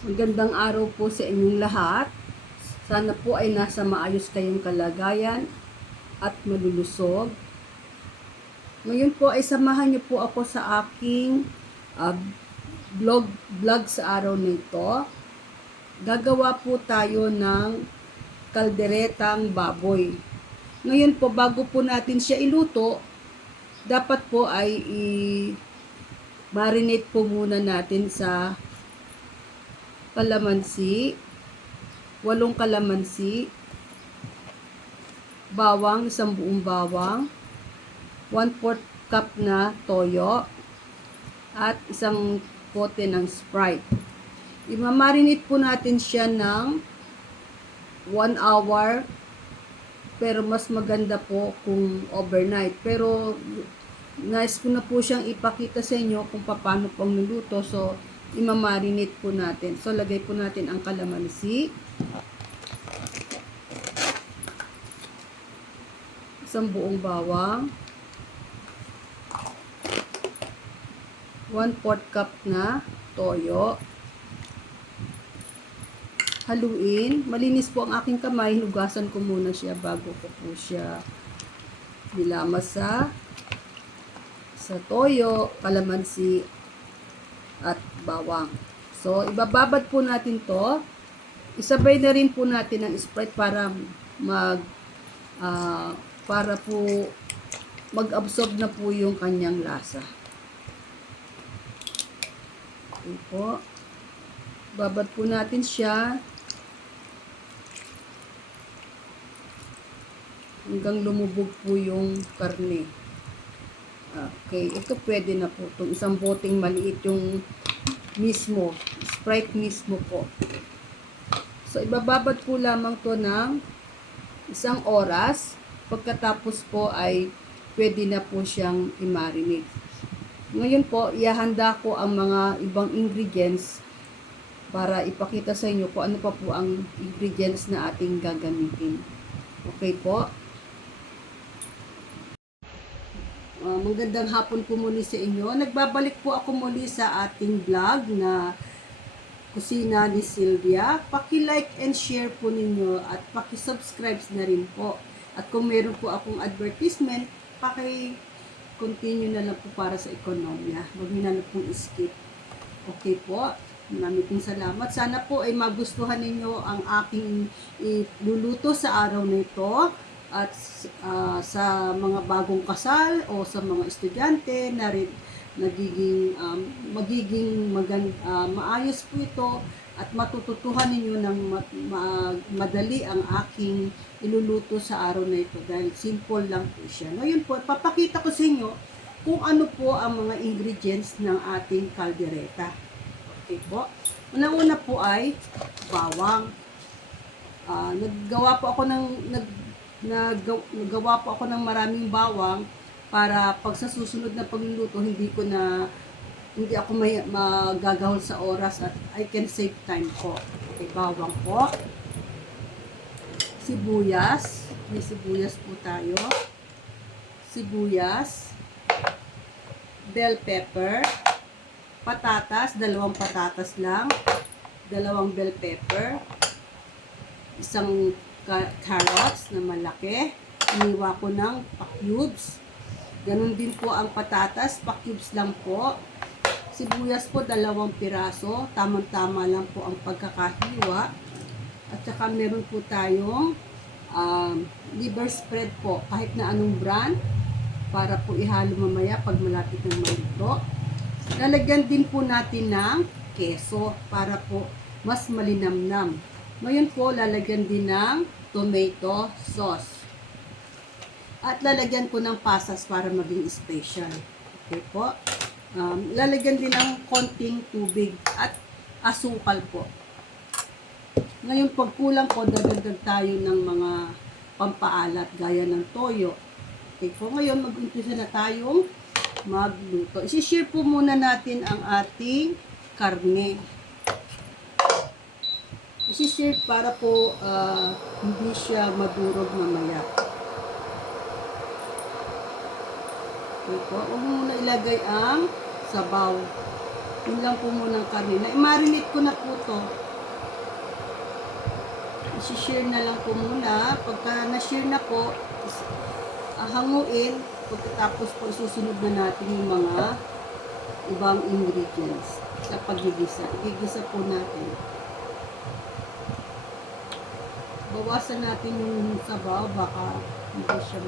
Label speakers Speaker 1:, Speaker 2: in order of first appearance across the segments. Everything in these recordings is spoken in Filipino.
Speaker 1: Magandang araw po sa inyong lahat. Sana po ay nasa maayos kayong kalagayan at malulusog. Ngayon po ay samahan niyo po ako sa aking ah, vlog, vlog sa araw na ito. Gagawa po tayo ng kalderetang baboy. Ngayon po, bago po natin siya iluto, dapat po ay i-marinate po muna natin sa kalamansi, walong kalamansi, bawang, isang buong bawang, 1 4 cup na toyo, at isang pote ng Sprite. Imamarinate po natin siya ng 1 hour, pero mas maganda po kung overnight. Pero, nice ko na po siyang ipakita sa inyo kung paano pang nuluto. So, imamarinate po natin. So, lagay po natin ang kalamansi. Isang buong bawang. 1 4 cup na toyo. Haluin. Malinis po ang aking kamay. Hinugasan ko muna siya bago ko po siya nilamas sa sa toyo, kalamansi, at bawang. So, ibababad po natin to. Isabay na rin po natin ang Sprite para mag ah, para po mag-absorb na po yung kanyang lasa. Okay po. Babad po natin siya hanggang lumubog po yung karne. Okay, ito pwede na po. Itong isang boteng maliit yung mismo, Sprite mismo po. So, ibababad po lamang to ng isang oras. Pagkatapos po ay pwede na po siyang i-marinate. Ngayon po, ihahanda ko ang mga ibang ingredients para ipakita sa inyo kung ano pa po ang ingredients na ating gagamitin. Okay po? Uh, magandang hapon po muli sa inyo. Nagbabalik po ako muli sa ating vlog na Kusina ni Sylvia. Paki-like and share po ninyo at paki-subscribe na rin po. At kung meron po akong advertisement, paki-continue na lang po para sa ekonomiya. Huwag niyo na lang pong skip. Okay po. Marami pong salamat. Sana po ay magustuhan ninyo ang aking iluluto sa araw na ito at ah, sa mga bagong kasal o sa mga estudyante na rin nagiging um, magiging magan, ah, maayos po ito at matututuhan ninyo ng ma- ma- madali ang aking iluluto sa araw na ito dahil simple lang po siya. Ngayon po, papakita ko sa inyo kung ano po ang mga ingredients ng ating kaldereta. Okay po. Unang-una po ay bawang. Ah, naggawa po ako ng nag nagawa po ako ng maraming bawang para pag sa susunod na pagluluto hindi ko na hindi ako may magagahol sa oras at I can save time po. Okay, bawang po. Sibuyas. May sibuyas po tayo. Sibuyas. Bell pepper. Patatas. Dalawang patatas lang. Dalawang bell pepper. Isang carrots na malaki. Iniwa ko ng pa-cubes. Ganon din po ang patatas, pa-cubes lang po. Sibuyas po, dalawang piraso. Tamang-tama lang po ang pagkakahiwa. At saka meron po tayong um, liver spread po. Kahit na anong brand. Para po ihalo mamaya pag malapit ng maluto. Lalagyan din po natin ng keso para po mas malinamnam. Ngayon po, lalagyan din ng tomato sauce. At lalagyan ko ng pasas para maging special. Okay po. Um, lalagyan din ng konting tubig at asukal po. Ngayon, pag kulang po, dadagdag tayo ng mga pampaalat gaya ng toyo. Okay po. Ngayon, mag-umpisa na tayong magluto. Isishare po muna natin ang ating karne. Isishare para po ah, hindi siya madurog mamaya. Okay po. Huwag muna ilagay ang sabaw. Yun lang po muna ang karne. Na-marinate ko na po to. I-share na lang po muna. Pagka na-share na po, hanguin. Pagkatapos po, susunod na natin yung mga ibang ingredients sa paggigisa. Igigisa po natin. Bawasan natin yung sabaw, baka hindi siya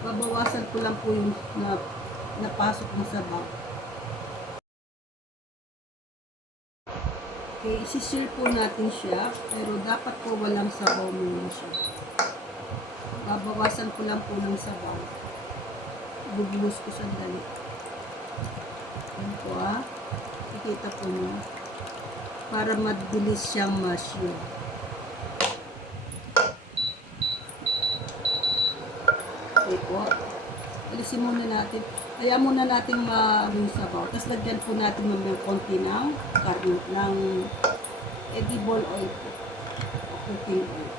Speaker 1: Babawasan ko lang po yung na, napasok ng sabaw. Okay, isi-share po natin siya, pero dapat po walang sabaw muna siya. Babawasan ko lang po ng sabaw. Bubuhos ko sandali. Yan po ah. Kikita po niyo. Para mabilis siyang. Okay po. Alisin muna natin. Kaya muna natin ma yung sabaw. Tapos lagyan po natin ng konti ng karne, ng edible oil po. O cooking oil.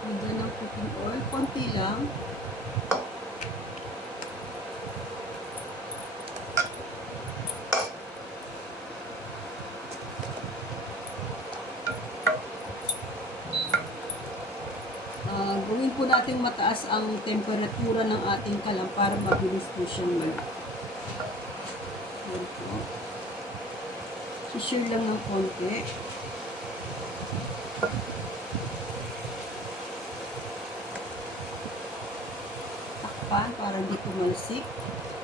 Speaker 1: Lagyan ng cooking oil. Konti lang. Ah, gawin po natin mataas ang temperatura ng ating kalam para mabilis po siyang mag Yan po. Sishare lang ng konti. Takpan para hindi tumalsik.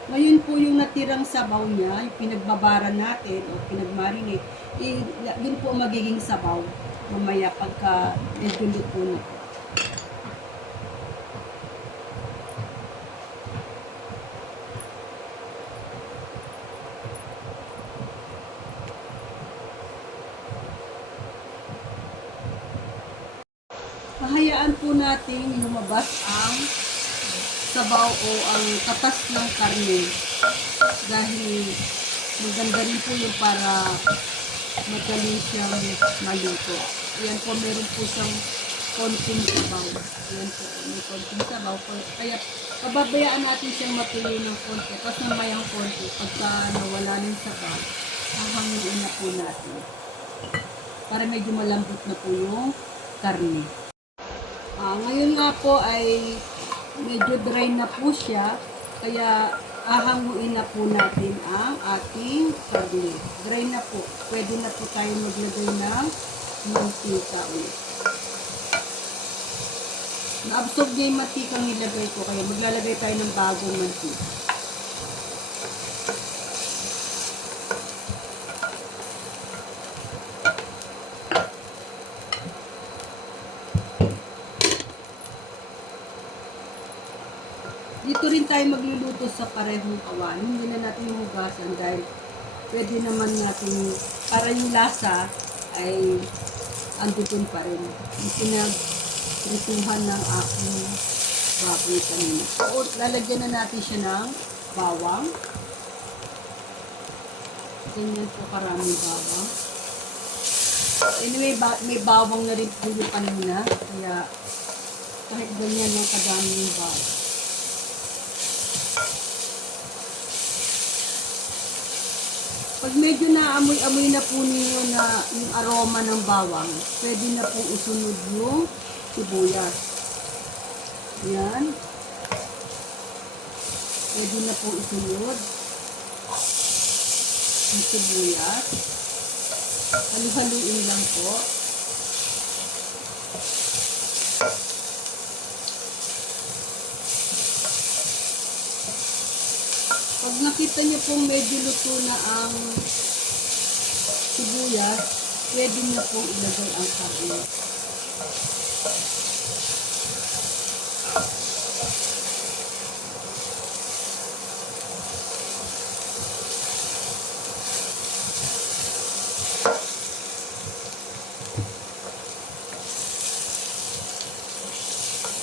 Speaker 1: Ngayon po yung natirang sabaw niya, yung pinagbabara natin o pinagmarinate, i- yun po magiging sabaw mamaya pagka medyo luto na po. Hahayaan po natin lumabas ang sabaw o ang katas karne dahil maganda rin po yung para madali siyang maluto. Yan po, meron po siyang konting sabaw. Yan po, may konting sabaw. Kaya pababayaan natin siyang matuloy ng konti. Tapos mamayang konti, pagka nawala ng sabaw, hahangin na po natin. Para medyo malambot na po yung karne. Ah, ngayon nga po ay medyo dry na po siya, kaya ahanguin na po natin ang ating karne. Dry na po. Pwede na po tayo maglagay ng mantika ulit. Na-absorb niya yung mantikang nilagay ko, kaya maglalagay tayo ng bagong mantika. Dito rin tayo magluluto sa parehong kawan. Hindi na natin hugasan dahil pwede naman natin, para yung lasa ay andun pa rin. Yung pinagprituhan ng aking baboy kanina. So, lalagyan na natin siya ng bawang. Ganyan po karaming bawang. Anyway, ba- may bawang na rin po kanina. Kaya kahit ganyan lang kadami yung bawang. Pag medyo naamoy-amoy na po ninyo na yung aroma ng bawang, pwede na po usunod yung sibuyas. Yan. Pwede na po isunod yung sibuyas. Halu-haluin lang po. Nakita niyo pong medyo luto na ang sibuyas, pwede niyo pong ilagay ang karne.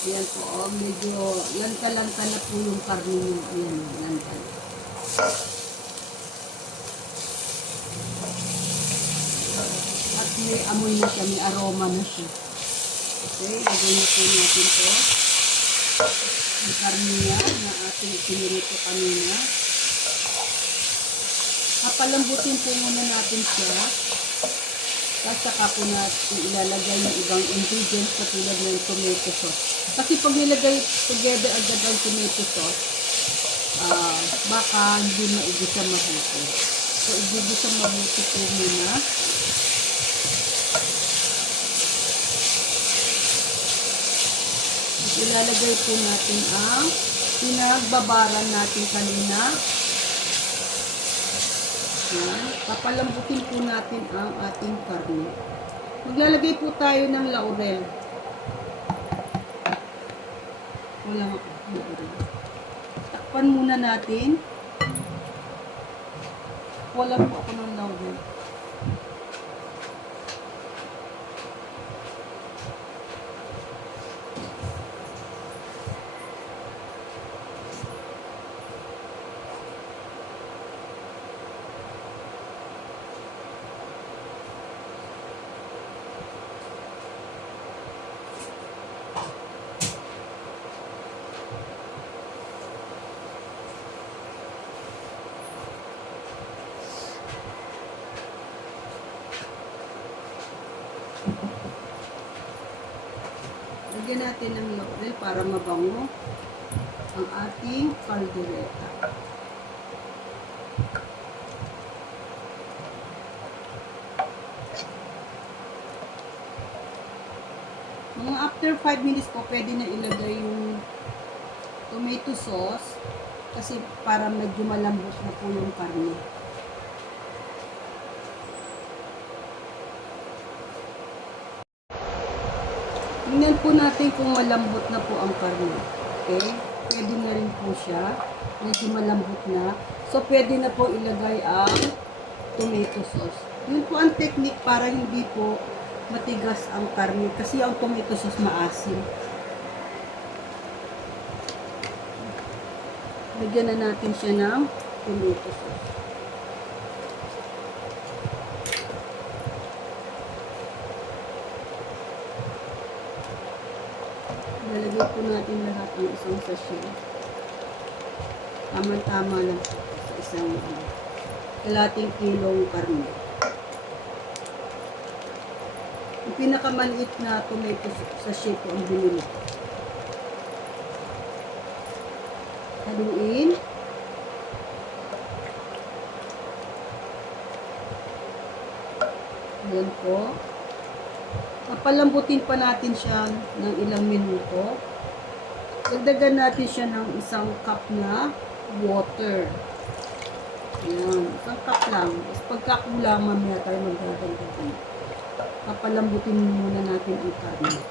Speaker 1: Yan po, oh, medyo lanta-lanta na po yung karne niyo. Ayan, lanta. At may amoy na siya, may aroma na siya. Okay, lagay na po natin to. ang karne niya na ating pinirito kanina. Papalambutin po muna natin siya. Tapos saka po natin ilalagay yung ibang ingredients katulad ng tomato sauce. Kasi pag nilagay together agad ang tomato sauce, ah baka hindi maigisa mabuti. So, igigisa mabuti po muna. At ilalagay po natin ang pinagbabaran natin kanina. Yan. Papalambutin po natin ang ating karne. Maglalagay po tayo ng laurel. Wala po. Laurel. Takpan muna natin. Wala po ako ng laurel. Lagyan natin ng laurel para mabango ang ating kaldereta. Mga after 5 minutes po, pwede na ilagay yung tomato sauce kasi para medyo malambot na po yung karne. Tingnan po natin kung malambot na po ang karne. Okay? Pwede na rin po siya. Medyo malambot na. So, pwede na po ilagay ang tomato sauce. Yun po ang technique para hindi po matigas ang karne. Kasi ang tomato sauce maasim. Lagyan na natin siya ng tomato sauce. Lalagay po natin lahat ng isang sachet. Tama-tama lang sa isang ano, kalating kilong karne. Yung pinakamaliit na tomato sachet po ang binili. ko. Haluin. Ayan po. Papalambutin pa natin siya ng ilang minuto. Dagdagan natin siya ng isang cup na water. Ayan, isang cup lang. Tapos pagkakulang, mamaya tayo magdadagdagan. Papalambutin muna natin ang karne.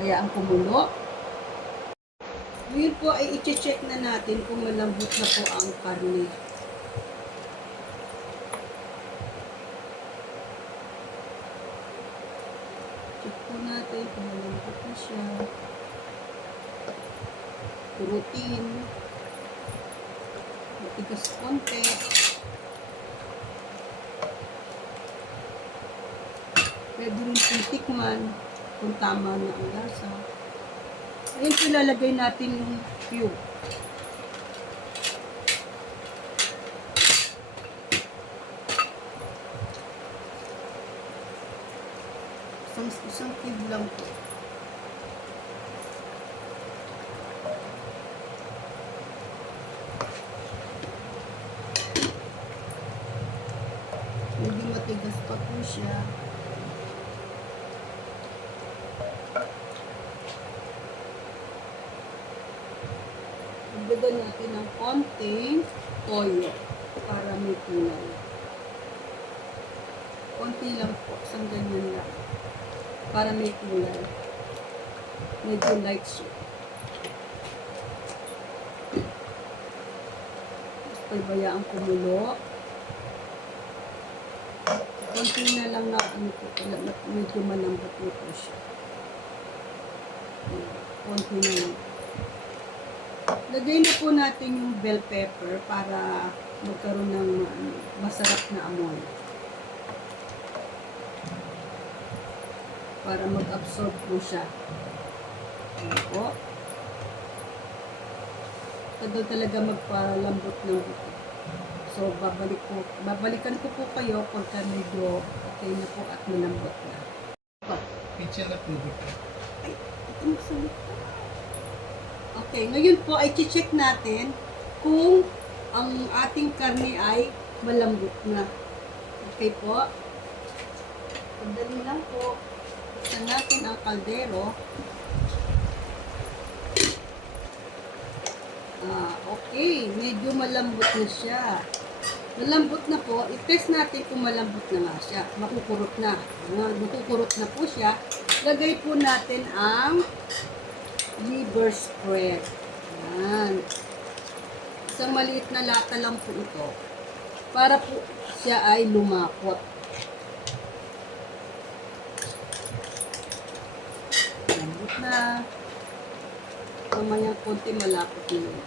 Speaker 1: Kaya ang kumulo. Ngayon po ay i-check na natin kung malambot na po ang karne. Check po natin kung na siya. Protein. Matigas konti. Pwede rin po tikman kung tama na ang lasa. Ayun po ilalagay natin yung cube. Isang, isang cube lang po. Medyo matigas pa po siya. Dagdagan natin ng konting toyo para may kulay. Konti lang po, isang ganyan lang. Para may kulay. Medyo light siya. Tapos pabayaan kumulo. Konti na lang na ano po, medyo malambot na po siya. Konti na lang. Lagay na po natin yung bell pepper para magkaroon ng ano, masarap na amoy. Para mag-absorb po siya. Ayan po. Tagal talaga magpalambot ng buto. So, babalik po, babalikan ko po kayo pagka medyo okay na po at malambot na.
Speaker 2: Pizza na po ba?
Speaker 1: Ay, ito magsulit pa. Okay, ngayon po ay check natin kung ang ating karne ay malambot na. Okay po. Sandali lang po. Buksan natin ang kaldero. Ah, okay. Medyo malambot na siya. Malambot na po. I-test natin kung malambot na nga siya. Makukurot na. Makukurot na po siya. Lagay po natin ang liver spread. Yan. Isang maliit na lata lang po ito. Para po siya ay lumapot. Lambot na. Mamaya konti malapot yun.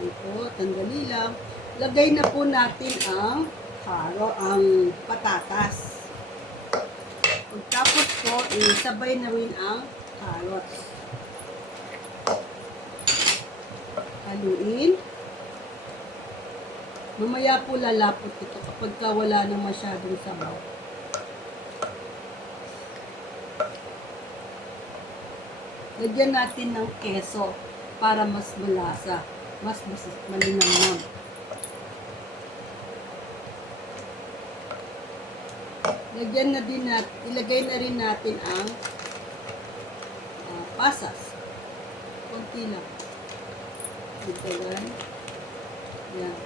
Speaker 1: Ito, tanggali lang. Lagay na po natin ang karo, ang patatas. Pagkapos po, isabay na rin ang carrots. Haluin. Mamaya po lalapot ito kapag ka wala na masyadong sabaw. Lagyan natin ng keso para mas malasa, mas, mas malinamnam. Lagyan na din natin, ilagay na rin natin ang ah, pasas. Konti lang. Itagan. Yan.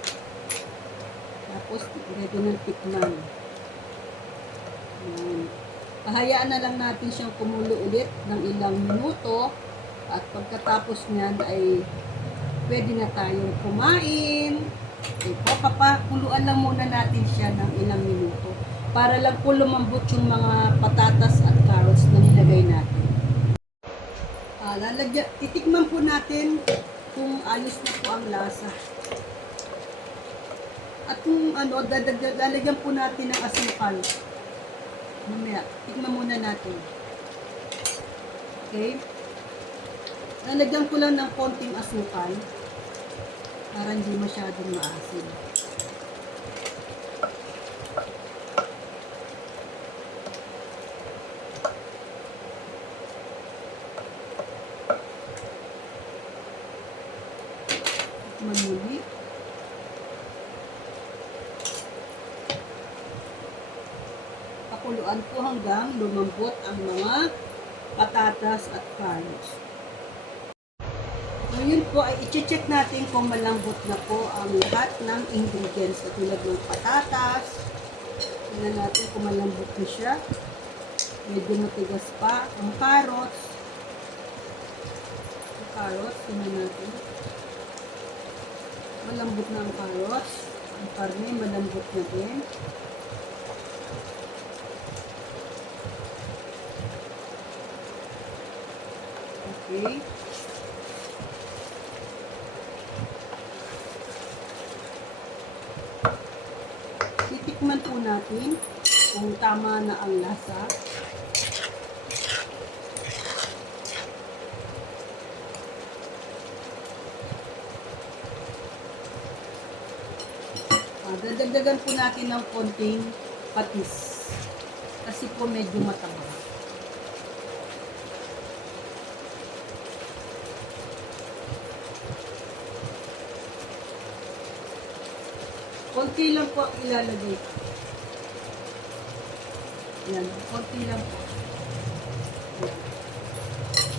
Speaker 1: Tapos, ready ng tikman. Yan. Pahayaan na lang natin siyang kumulo ulit ng ilang minuto. At pagkatapos niyan ay pwede na tayong kumain. Okay po, papakuluan lang muna natin siya ng ilang minuto para lang po lumambot yung mga patatas at carrots na nilagay natin. Ah, lalagyan, titikman po natin kung ayos na po ang lasa. At kung ano, lalagyan po natin ng asukal. Mamaya, tikman muna natin. Okay? Lalagyan ko lang ng konting asukal para hindi masyadong maasin. Manuli. Pakuluan po hanggang lumambot ang mga patatas at carrots. Ngayon po ay i-check natin kung malambot na po ang lahat ng ingredients katulad ng patatas. Tingnan natin kung malambot na siya. Medyo matigas pa. Ang carrots. Ang carrots, tingnan natin. Malambot na ang carrots. Ang karne, malambot na din. Okay. Titikman po natin kung tama na ang lasa. Ah, dadagdagan po natin ng konting patis. Kasi po medyo mataba. Konti lang po ilalagay. Yan, konti lang po.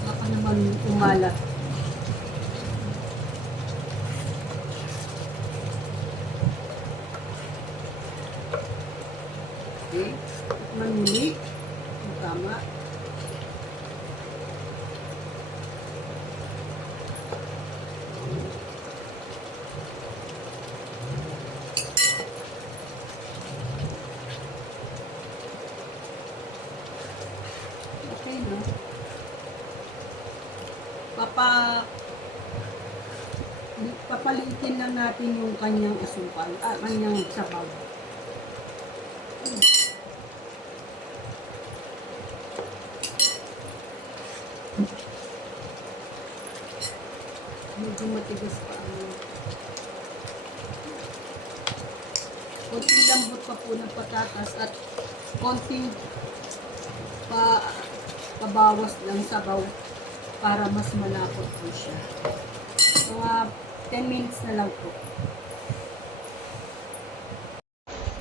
Speaker 1: Baka naman umalat. Okay. Muli. Kung tama. natin yung kanyang asukal, ah, kanyang sabaw. Medyo matigas pa ang konting lambot pa po ng patatas at konting pa pabawas ng sabaw para mas malapot po siya. Mga so, uh, 10 minutes na lang po.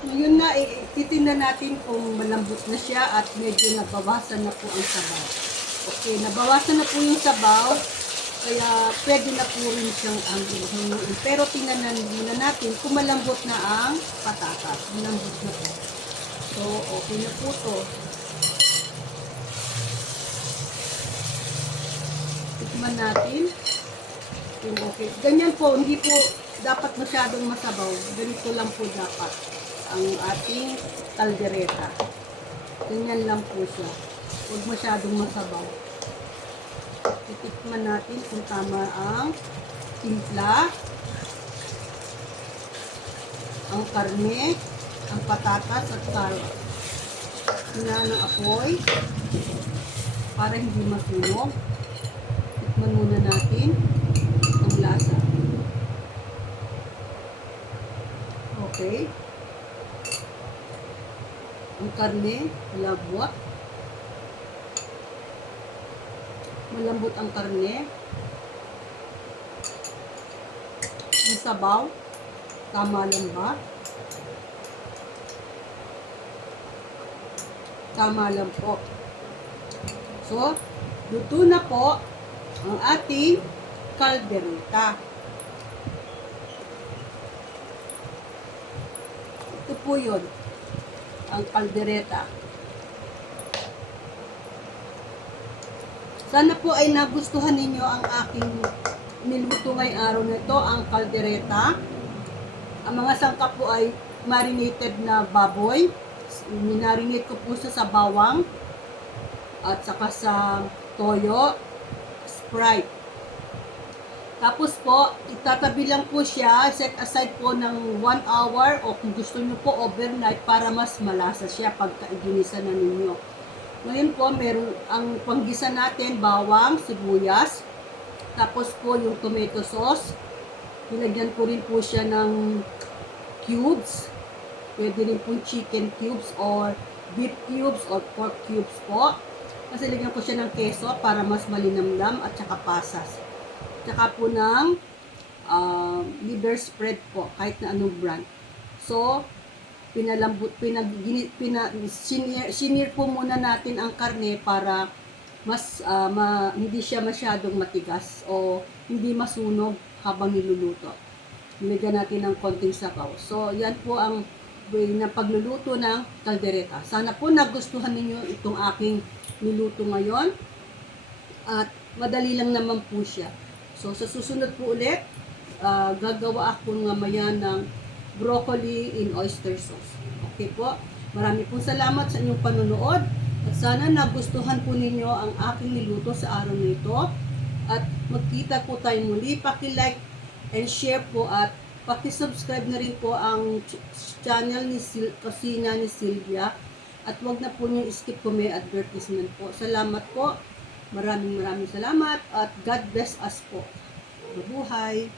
Speaker 1: Ngayon na, i- titingnan natin kung malambot na siya at medyo nabawasan na po ang sabaw. Okay, nabawasan na po yung sabaw, kaya pwede na po rin siyang ang hanguin. Pero tingnan na muna natin kung malambot na ang patatas. Malambot na po. So, okay na po to. Tikman natin kung okay. Ganyan po, hindi po dapat masyadong masabaw. Ganito lang po dapat ang ating kaldereta. Ganyan lang po siya. Huwag masyadong masabaw. Titikman natin kung tama ang timpla, ang karne, ang patatas at carrot. Tingnan ng apoy para hindi masunog. Tikman muna natin ang lasa. Okay. Ang karne, malabot. Malambot ang karne. Ang sabaw, tama lang ba? Tama lang po. So, luto na po ang ating kaldereta. Ito po yun, ang kaldereta. Sana po ay nagustuhan ninyo ang aking niluto ngayong araw na ito, ang kaldereta. Ang mga sangkap po ay marinated na baboy. Minarinate ko po siya sa bawang at saka sa toyo, Sprite. Tapos po, itatabi lang po siya, set aside po ng 1 hour o kung gusto nyo po overnight para mas malasa siya pagka ginisa na ninyo. Ngayon po, meron ang panggisa natin, bawang, sibuyas, tapos po yung tomato sauce. Nilagyan ko rin po siya ng cubes. Pwede rin po chicken cubes or beef cubes or pork cubes po. Kasi ko siya ng keso para mas malinamnam at saka pasas. Tsaka po ng ah, liver spread po, kahit na anong brand. So, pinalambot, pinag, pina, senior, senior po muna natin ang karne para mas ah, ma, hindi siya masyadong matigas o hindi masunog habang niluluto. Nilagyan natin ng konting sabaw. So, yan po ang way ng pagluluto ng kaldereta. Sana po nagustuhan ninyo itong aking niluto ngayon. At madali lang naman po siya. So, sa susunod po ulit, ah, gagawa ako ng maya ng broccoli in oyster sauce. Okay po? Marami pong salamat sa inyong panonood. At sana nagustuhan po ninyo ang aking niluto sa araw na ito. At magkita po tayo muli. Paki-like and share po at paki-subscribe na rin po ang ch- channel ni Sil Kusina ni Sylvia. At wag na po niyo skip po may advertisement po. Salamat po. Maraming maraming salamat at God bless us po. Mabuhay!